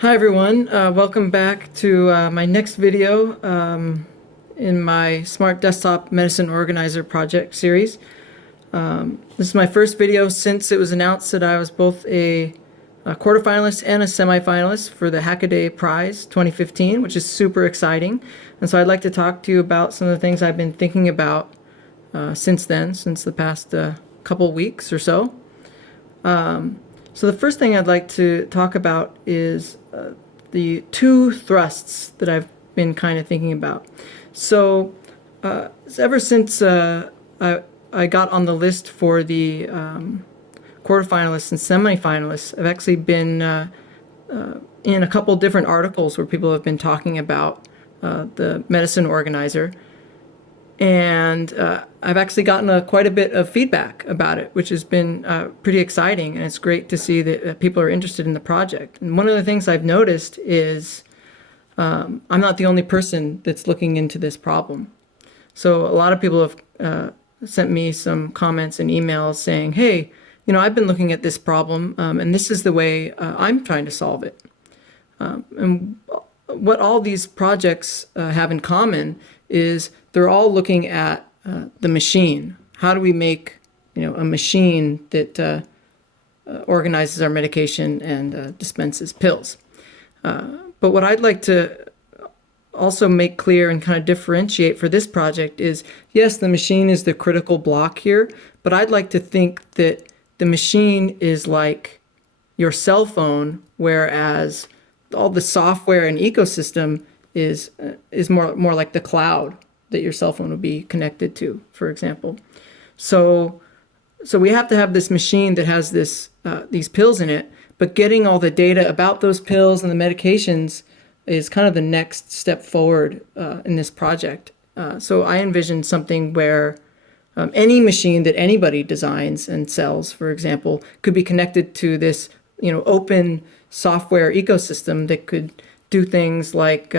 Hi everyone, welcome back to my next video in my Smart Desktop Medicine Organizer project series. This is my first video since it was announced that I was both a quarterfinalist and a semifinalist for the Hackaday Prize 2015, which is super exciting. And so I'd like to talk to you about some of the things I've been thinking about since the past couple weeks or so. So the first thing I'd like to talk about is the two thrusts that I've been kind of thinking about. So ever since I got on the list for the quarterfinalists and semifinalists, I've actually been in a couple different articles where people have been talking about the medicine organizer. And I've actually gotten quite a bit of feedback about it, which has been pretty exciting, and it's great to see that people are interested in the project. And one of the things I've noticed is I'm not the only person that's looking into this problem. So a lot of people have sent me some comments and emails saying, hey, I've been looking at this problem, and this is the way I'm trying to solve it. And what all these projects have in common is they're all looking at the machine. How do we make a machine that organizes our medication and dispenses pills? But what I'd like to also make clear and kind of differentiate for this project is, yes, the machine is the critical block here, but I'd like to think that the machine is like your cell phone, whereas all the software and ecosystem is more like the cloud that your cell phone would be connected to, for example. So we have to have this machine that has these pills in it, but getting all the data about those pills and the medications is kind of the next step forward in this project. So I envision something where any machine that anybody designs and sells, for example, could be connected to this open software ecosystem that could do things like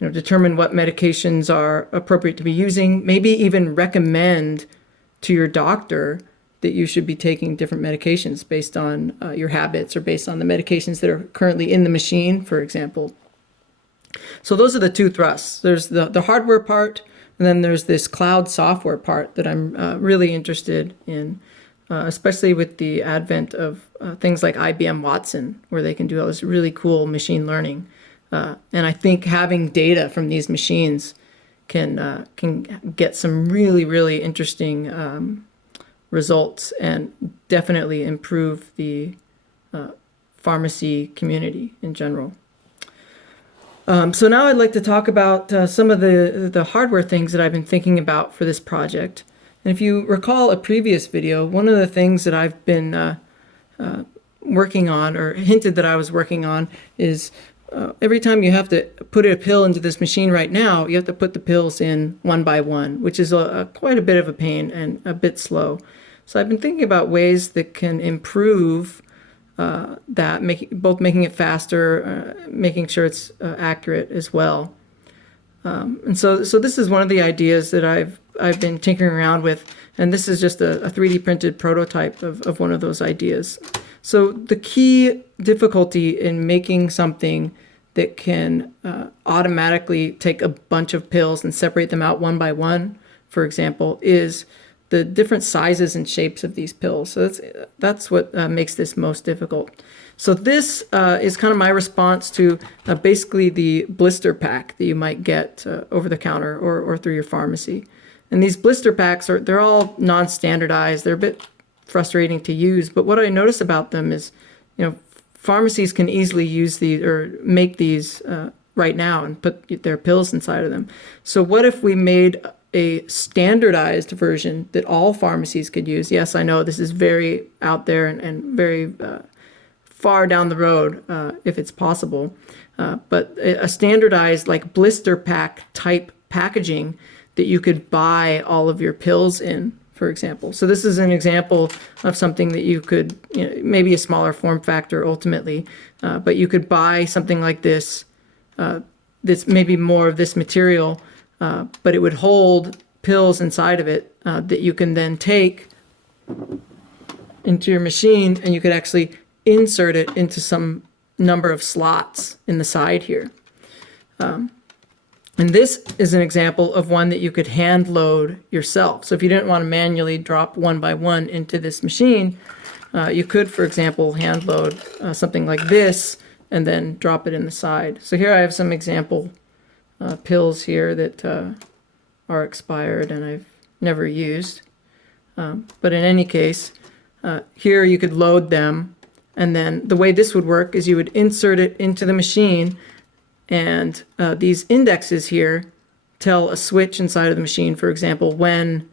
determine what medications are appropriate to be using, maybe even recommend to your doctor that you should be taking different medications based on your habits or based on the medications that are currently in the machine, for example. So those are the two thrusts. There's the hardware part, and then there's this cloud software part that I'm really interested in, especially with the advent of things like IBM Watson, where they can do all this really cool machine learning. And I think having data from these machines can get some really, really interesting results and definitely improve the pharmacy community in general. So now I'd like to talk about some of the hardware things that I've been thinking about for this project. And if you recall a previous video, one of the things that I've been working on, or hinted that I was working on, is every time you have to put a pill into this machine right now, you have to put the pills in one by one, which is quite a bit of a pain and a bit slow. So I've been thinking about ways that can improve that, making it faster, making sure it's accurate as well. And so this is one of the ideas that I've been tinkering around with, and this is just a 3D printed prototype of one of those ideas. So the key difficulty in making something that can automatically take a bunch of pills and separate them out one by one, for example, is the different sizes and shapes of these pills. So that's what makes this most difficult. So this is kind of my response to basically the blister pack that you might get over the counter or through your pharmacy. And these blister packs they're all non-standardized. They're a bit frustrating to use, but what I notice about them is, pharmacies can easily use these or make these right now and put their pills inside of them. So what if we made a standardized version that all pharmacies could use? Yes, I know this is very out there and very far down the road if it's possible, but a standardized like blister pack type packaging that you could buy all of your pills in, for example. So this is an example of something that you could, maybe a smaller form factor ultimately, but you could buy something like this, that's maybe more of this material, but it would hold pills inside of it that you can then take into your machine, and you could actually insert it into some number of slots in the side here. And this is an example of one that you could hand load yourself. So if you didn't want to manually drop one by one into this machine, you could, for example, hand load something like this and then drop it in the side. So here I have some example pills here that are expired and I've never used. But in any case, here you could load them, and then the way this would work is you would insert it into the machine, and these indexes here tell a switch inside of the machine, for example, when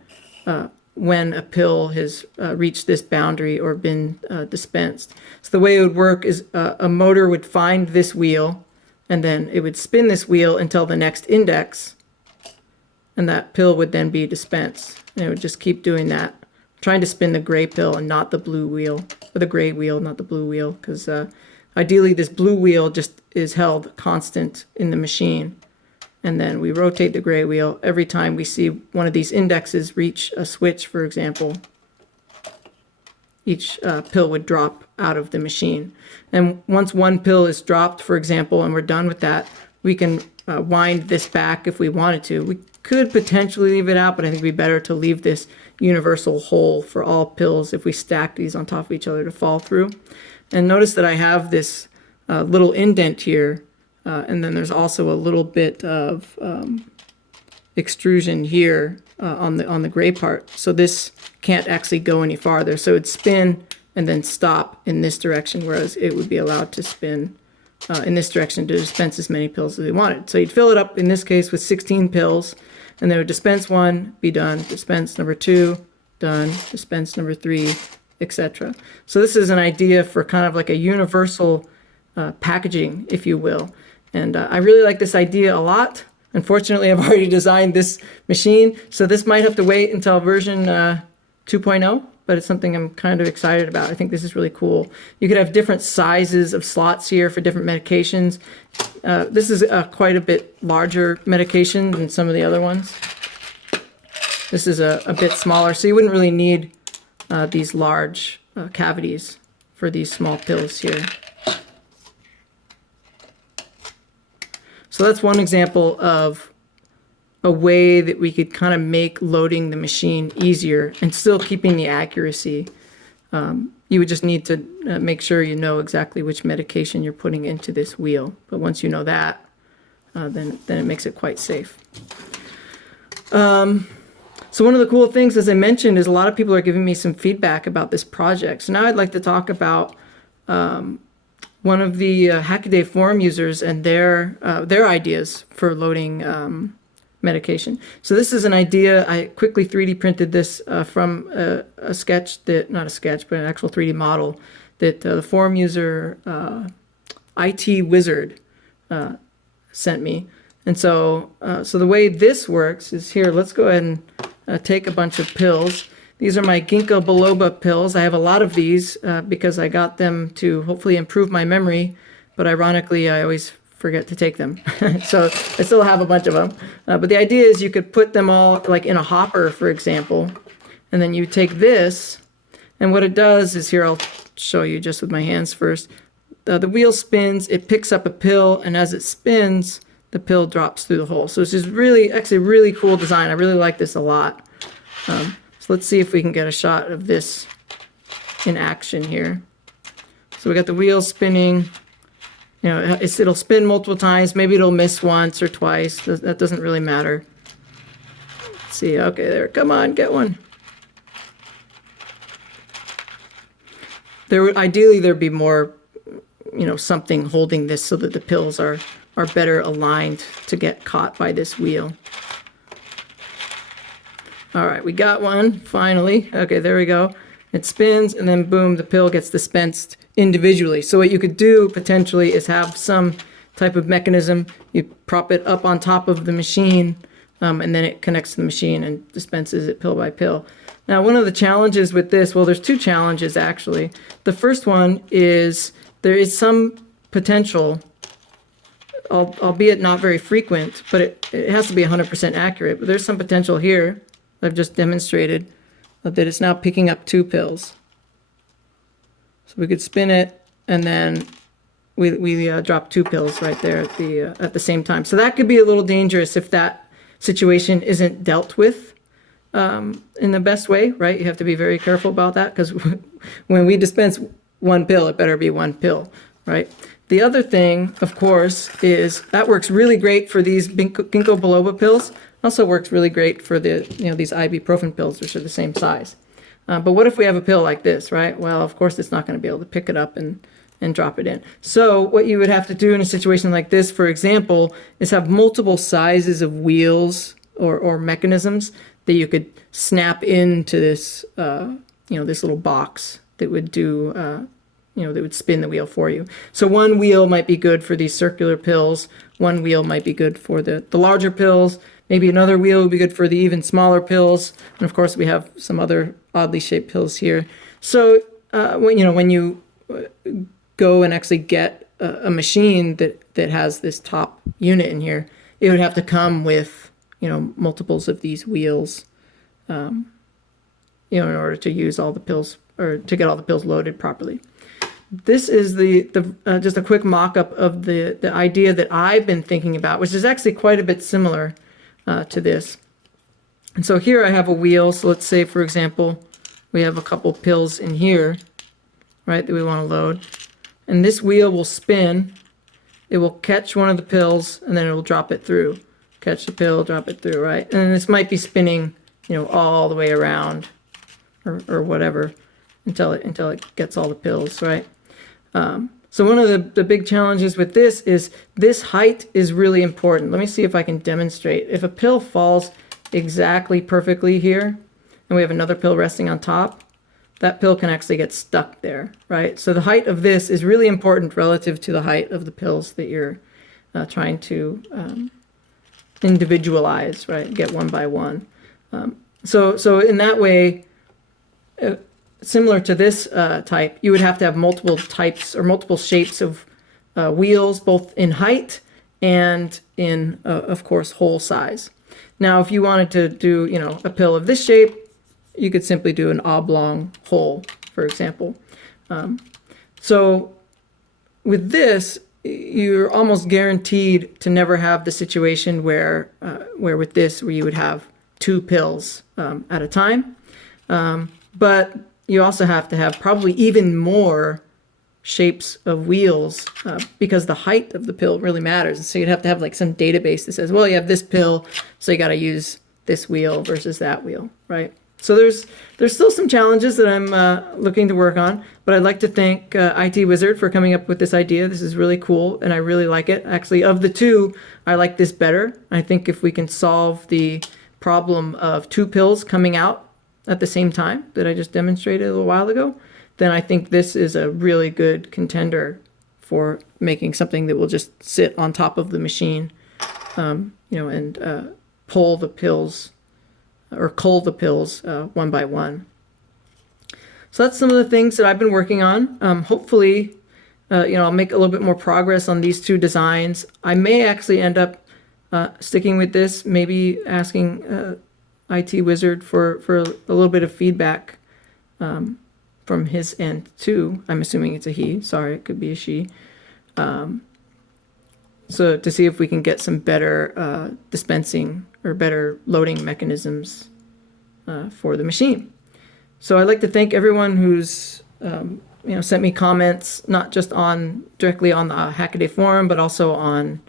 a pill has reached this boundary or been dispensed. So the way it would work is a motor would find this wheel, and then it would spin this wheel until the next index, and that pill would then be dispensed. And it would just keep doing that. I'm trying to spin the gray pill and not the blue wheel, or the gray wheel, not the blue wheel, because ideally this blue wheel just is held constant in the machine. And then we rotate the gray wheel every time we see one of these indexes reach a switch, for example. Each pill would drop out of the machine. And once one pill is dropped, for example, and we're done with that, we can wind this back if we wanted to. We could potentially leave it out, but I think it'd be better to leave this universal hole for all pills if we stack these on top of each other to fall through. And notice that I have this little indent here, and then there's also a little bit of extrusion here on the gray part. So this can't actually go any farther. So it'd spin and then stop in this direction, whereas it would be allowed to spin in this direction to dispense as many pills as we wanted. So you'd fill it up, in this case, with 16 pills, and then it would dispense one, be done, dispense number 2, done, dispense number 3, etc. So this is an idea for kind of like a universal packaging, if you will. And I really like this idea a lot. Unfortunately, I've already designed this machine, so this might have to wait until version 2.0, but it's something I'm kind of excited about. I think this is really cool. You could have different sizes of slots here for different medications. This is quite a bit larger medication than some of the other ones. This is a bit smaller, so you wouldn't really need these large cavities for these small pills here. So that's one example of a way that we could kind of make loading the machine easier and still keeping the accuracy. You would just need to make sure you know exactly which medication you're putting into this wheel. But once you know that, then it makes it quite safe. So one of the cool things, as I mentioned, is a lot of people are giving me some feedback about this project. So now I'd like to talk about one of the Hackaday forum users and their ideas for loading medication. So this is an idea. I quickly 3D printed this from a sketch that, not a sketch, but an actual 3D model that the forum user IT Wizard sent me. And so the way this works is here. Let's go ahead and take a bunch of pills. These are my ginkgo biloba pills. I have a lot of these because I got them to hopefully improve my memory, but ironically, I always forget to take them. So I still have a bunch of them. But the idea is you could put them all like in a hopper, for example, and then you take this, and what it does is, here, I'll show you just with my hands first. The wheel spins, it picks up a pill, and as it spins, the pill drops through the hole. So it's just really, actually a really cool design. I really like this a lot. So let's see if we can get a shot of this in action here. So we got the wheel spinning. You know, it'll spin multiple times. Maybe it'll miss once or twice. That doesn't really matter. Let's see. Okay, there. Come on, get one. Ideally there'd be more, something holding this so that the pills are better aligned to get caught by this wheel. All right, we got one finally. Okay, there we go. It spins, and then boom, the pill gets dispensed individually. So what you could do potentially is have some type of mechanism. You prop it up on top of the machine, and then it connects to the machine and dispenses it pill by pill. Now, one of the challenges with this, well, there's two challenges actually. The first one is there is some potential, albeit not very frequent, but it has to be 100% accurate. But there's some potential here I've just demonstrated that it's now picking up 2 pills. So we could spin it, and then we dropped 2 pills right there at the same time. So that could be a little dangerous if that situation isn't dealt with in the best way, right? You have to be very careful about that, because when we dispense 1 pill, it better be 1 pill, right? The other thing, of course, is that works really great for these ginkgo biloba pills. Also works really great for these ibuprofen pills, which are the same size. But what if we have a pill like this, right? Well, of course, it's not going to be able to pick it up and drop it in. So what you would have to do in a situation like this, for example, is have multiple sizes of wheels or mechanisms that you could snap into this, this little box that would do, that would spin the wheel for you. So one wheel might be good for these circular pills. One wheel might be good for the larger pills. Maybe another wheel would be good for the even smaller pills. And of course, we have some other oddly shaped pills here. So when you go and actually get a machine that has this top unit in here, it would have to come with multiples of these wheels, in order to use all the pills, or to get all the pills loaded properly. This is just a quick mock-up of the idea that I've been thinking about, which is actually quite a bit similar to this. And so here I have a wheel. So let's say, for example, we have a couple pills in here, right, that we want to load. And this wheel will spin. It will catch one of the pills, and then it will drop it through. Catch the pill, drop it through, right? And this might be spinning, all the way around, or whatever, until it gets all the pills, right? So one of the big challenges with this is this height is really important. Let me see if I can demonstrate. If a pill falls exactly perfectly here, and we have another pill resting on top, that pill can actually get stuck there, right? So the height of this is really important relative to the height of the pills that you're trying to individualize, right? Get one by one. So in that way, similar to this type, you would have to have multiple types or multiple shapes of wheels, both in height and in, of course, hole size. Now, if you wanted to do, a pill of this shape, you could simply do an oblong hole, for example. So with this, you're almost guaranteed to never have the situation where with this, where you would have 2 pills at a time. But you also have to have probably even more shapes of wheels because the height of the pill really matters. And so you'd have to have like some database that says, well, you have this pill, so you got to use this wheel versus that wheel, right? So there's still some challenges that I'm looking to work on, but I'd like to thank IT Wizard for coming up with this idea. This is really cool, and I really like it. Actually, of the 2, I like this better. I think if we can solve the problem of 2 pills coming out at the same time that I just demonstrated a little while ago, then I think this is a really good contender for making something that will just sit on top of the machine, and pull the pills or cull the pills one by one. So that's some of the things that I've been working on. Hopefully, I'll make a little bit more progress on these 2 designs. I may actually end up sticking with this, maybe asking IT Wizard for a little bit of feedback from his end too. I'm assuming it's a he. Sorry, it could be a she. So to see if we can get some better dispensing or better loading mechanisms for the machine. So I'd like to thank everyone who's sent me comments, not just directly on the Hackaday forum, but also on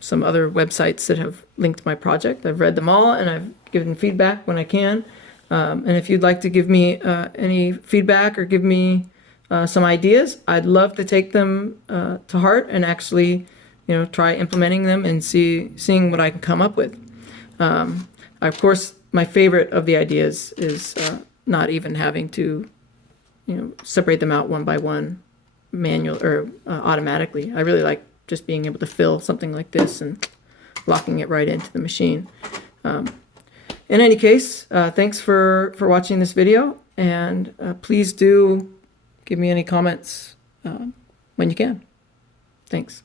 some other websites that have linked my project. I've read them all, and I've given feedback when I can. And if you'd like to give me any feedback or give me some ideas, I'd love to take them to heart and actually, try implementing them and seeing what I can come up with. Of course, my favorite of the ideas is not even having to, separate them out one by one, manual or automatically. I really like just being able to fill something like this and locking it right into the machine. In any case, thanks for watching this video, and please do give me any comments when you can. Thanks.